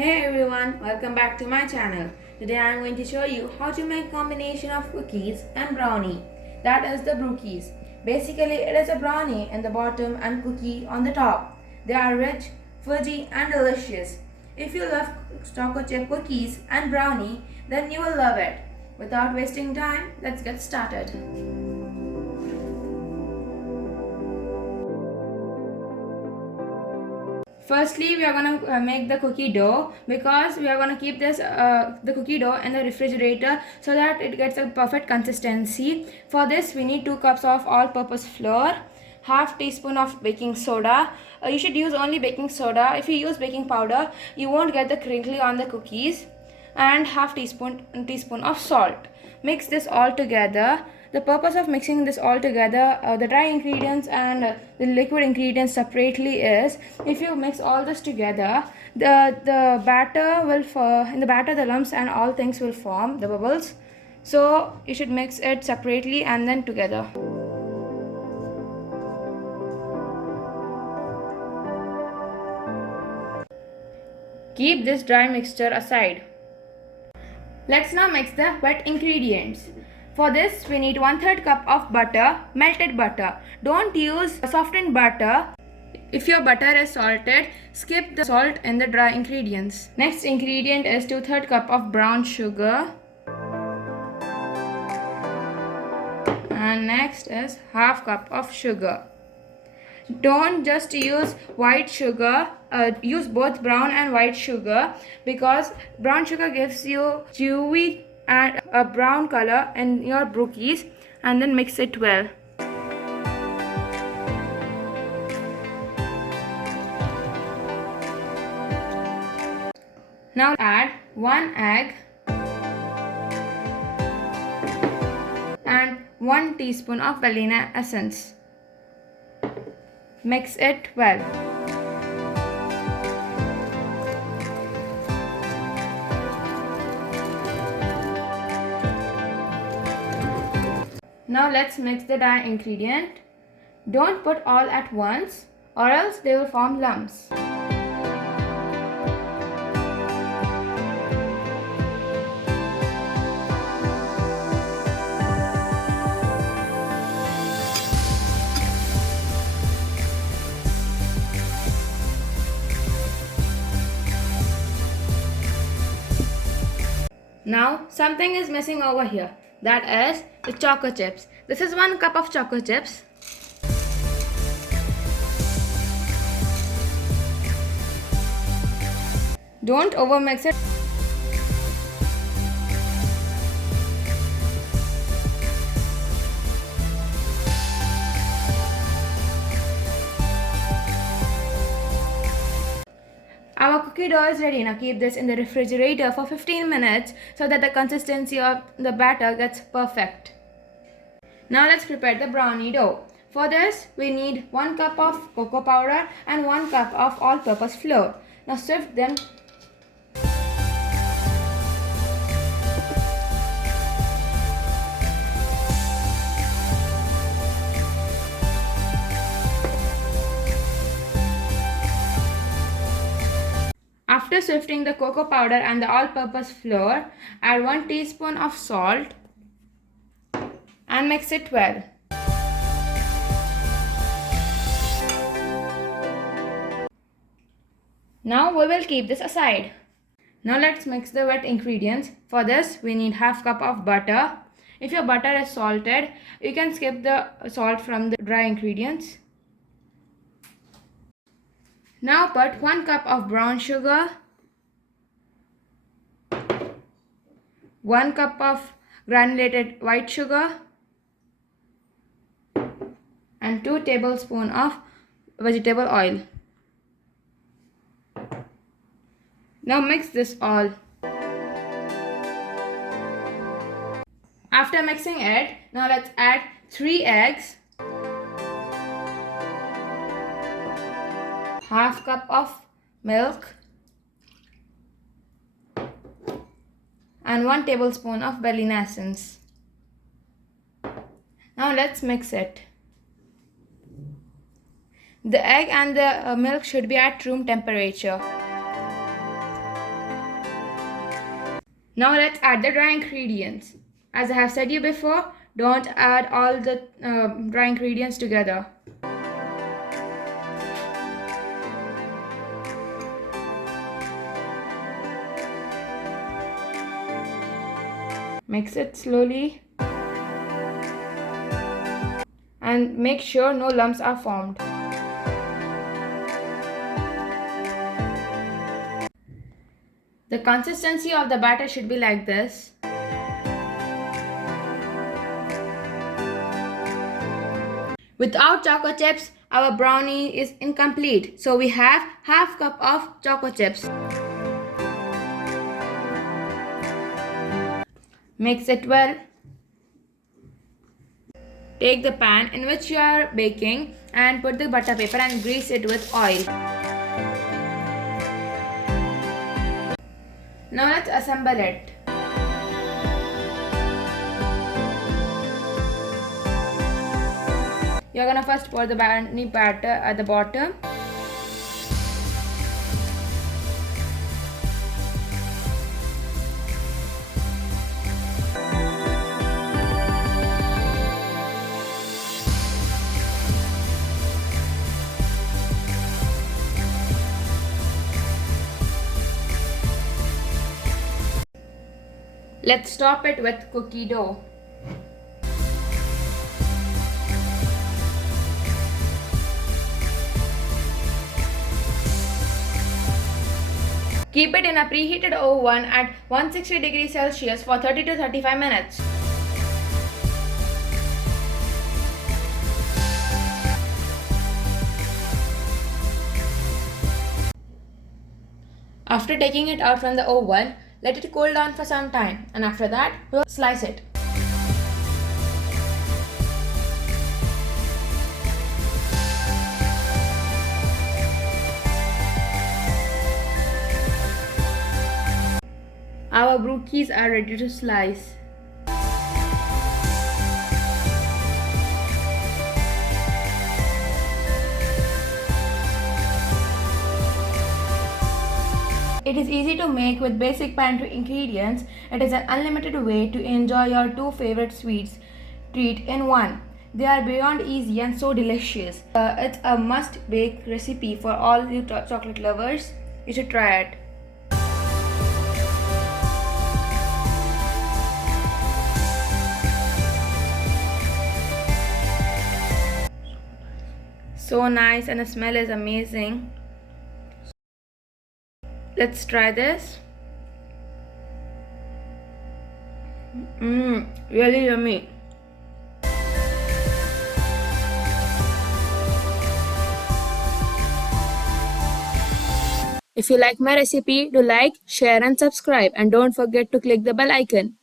Hey everyone, welcome back to my channel. Today I am going to show you how to make combination of cookies and brownie. That is the Brookies. Basically it is a brownie in the bottom and cookie on the top. They are rich, fudgy and delicious. If you love chocolate chip cookies and brownie, then you will love it. Without wasting time, let's get started. Firstly, we are going to make the cookie dough because we are going to keep the cookie dough in the refrigerator so that it gets a perfect consistency. For this, we need 2 cups of all-purpose flour, half teaspoon of baking soda. You should use only baking soda. If you use baking powder, you won't get the crinkly on the cookies. And half teaspoon of salt. Mix this all together. The purpose of mixing this all together, the dry ingredients and the liquid ingredients separately, is if you mix all this together, the batter will in the batter the lumps and all things will form, the bubbles. So you should mix it separately and then together. Keep this dry mixture aside. Let's now mix the wet ingredients. For this, we need 1/3 cup of butter, melted butter. Don't use softened butter. If your butter is salted, skip the salt in the dry ingredients. Next ingredient is 2/3 cup of brown sugar. And next is half cup of sugar. Don't just use white sugar, use both brown and white sugar because brown sugar gives you chewy and a brown color in your brookies, and then mix it well. Now add 1 egg and 1 teaspoon of vanilla essence. Mix it well. Now let's mix the dry ingredient. Don't put all at once or else they will form lumps. Now something is missing over here. That is the choco chips. This is 1 cup of choco chips. Don't overmix it. Our cookie dough is ready. Now keep this in the refrigerator for 15 minutes so that the consistency of the batter gets perfect. Now let's prepare the brownie dough. For this, we need 1 cup of cocoa powder and 1 cup of all-purpose flour. Now sift them. After sifting the cocoa powder and the all-purpose flour, add 1 teaspoon of salt and mix it well. Now we will keep this aside. Now let's mix the wet ingredients. For this, we need half cup of butter. If your butter is salted, you can skip the salt from the dry ingredients. Now put 1 cup of brown sugar, 1 cup of granulated white sugar, and 2 tablespoons of vegetable oil. Now mix this all. After mixing it, now let's add 3 eggs, half cup of milk, and 1 tablespoon of vanilla essence. Now let's mix it. The egg and the milk should be at room temperature. Now let's add the dry ingredients. As I have said you before, don't add all the dry ingredients together. Mix it slowly and make sure no lumps are formed. The consistency of the batter should be like this. Without choco chips, our brownie is incomplete. So we have half cup of choco chips. Mix it well. Take the pan in which you are baking and put the butter paper and grease it with oil. Now let's assemble it. You're gonna first pour the brownie batter at the bottom. Let's top it with cookie dough. Keep it in a preheated oven at 160 degrees Celsius for 30 to 35 minutes. After taking it out from the oven, let it cool down for some time, and after that, we'll slice it. Our brookies are ready to slice. It is easy to make with basic pantry ingredients. It is an unlimited way to enjoy your two favorite sweets treat in one. They are beyond easy and so delicious. It's a must-bake recipe for all you chocolate lovers. You should try it. So nice and the smell is amazing. Let's try this. Really yummy. If you like my recipe, do like, share and subscribe, and don't forget to click the bell icon.